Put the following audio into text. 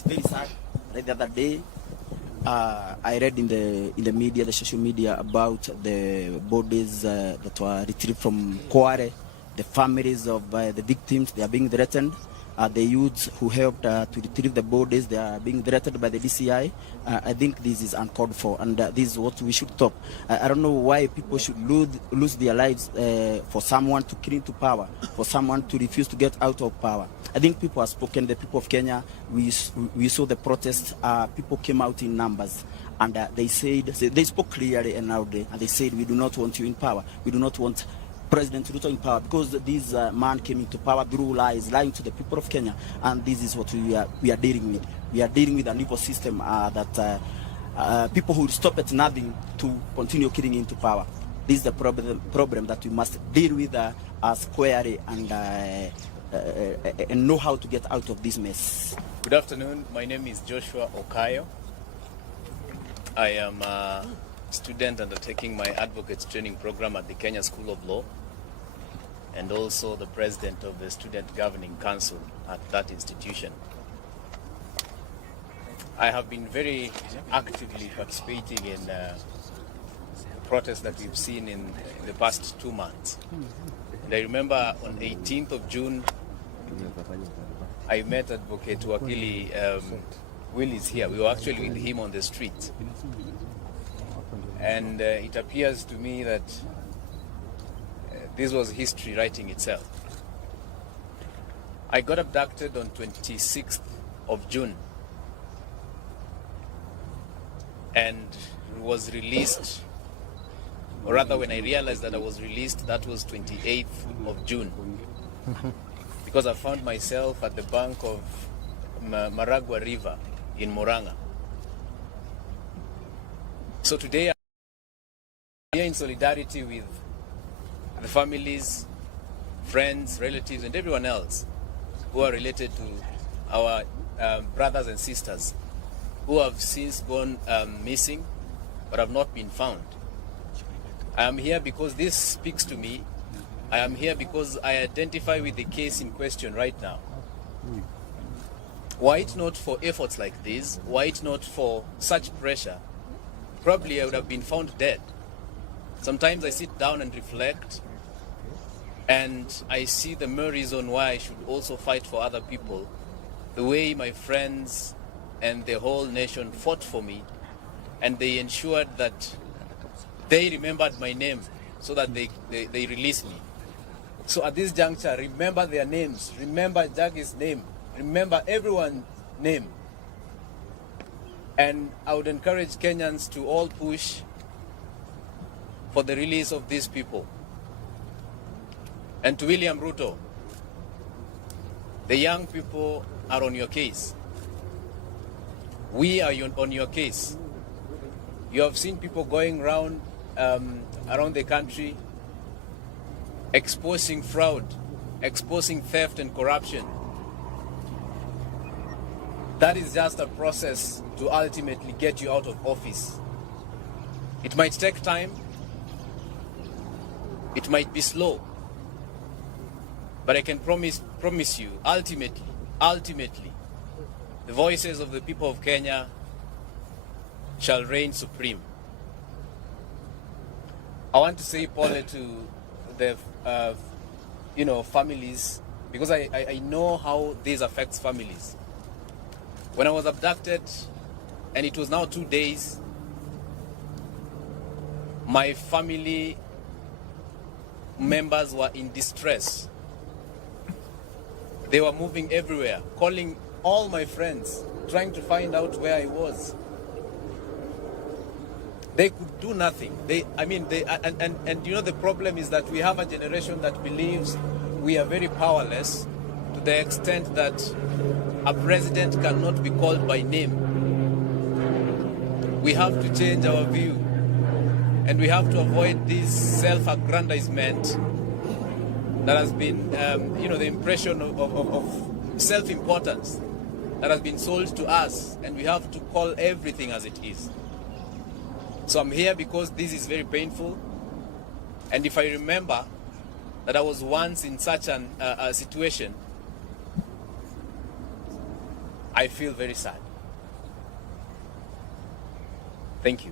It's very sad. Right the other day, I read in the media, the social media, about the bodies that were retrieved from Kware. The families of the victims, they are being threatened. The youths who helped to retrieve the bodies, they are being threatened by the DCI. I think this is uncalled for, and this is what we should stop. I don't know why people should lose their lives for someone to cling to power, for someone to refuse to get out of power. I think people have spoken. The people of Kenya, we saw the protests. People came out in numbers, and they spoke clearly and loudly, and they said, we do not want you in power. We do not want President Ruto in power, because this man came into power through lies, lying to the people of Kenya, and this is what we are dealing with. We are dealing with an evil system that people who stop at nothing to continue killing into power. This is the problem that we must deal with squarely and know how to get out of this mess. Good afternoon. My name is Joshua Okayo. I am a student undertaking my advocates training program at the Kenya School of Law, and also the president of the Student Governing Council at that institution. I have been very actively participating in protests that we've seen in the past 2 months. And I remember on 18th of June, I met Advocate Wakili Will is here. We were actually with him on the street. And it appears to me that this was history writing itself. I got abducted on 26th of June and was released, or rather when I realized that I was released, that was 28th of June. Because I found myself at the bank of Maragua River in Murang'a. So today I'm here in solidarity with the families, friends, relatives, and everyone else who are related to our brothers and sisters who have since gone missing but have not been found. I am here because this speaks to me. I am here because I identify with the case in question right now. Were it not for efforts like this, were it not for such pressure, probably I would have been found dead. Sometimes I sit down and reflect, and I see the mere reason why I should also fight for other people, the way my friends and the whole nation fought for me, and they ensured that they remembered my name so that they released me. So at this juncture, remember their names, remember Jackie's name, remember everyone's name. And I would encourage Kenyans to all push for the release of these people. And to William Ruto, the young people are on your case. We are on your case. You have seen people going around the country exposing fraud, exposing theft and corruption. That is just a process to ultimately get you out of office. It might take time, it might be slow, but I can promise you, ultimately, the voices of the people of Kenya shall reign supreme. I want to say, Paul, to the families, because I know how this affects families. When I was abducted, and it was now 2 days, my family members were in distress. They were moving everywhere, calling all my friends, trying to find out where I was. They could do nothing. And you know, the problem is that we have a generation that believes we are very powerless, to the extent that a president cannot be called by name. We have to change our view, and we have to avoid this self-aggrandizement that has been, the impression of self-importance that has been sold to us, and we have to call everything as it is. So I'm here because this is very painful, and if I remember that I was once in such a situation, I feel very sad. Thank you.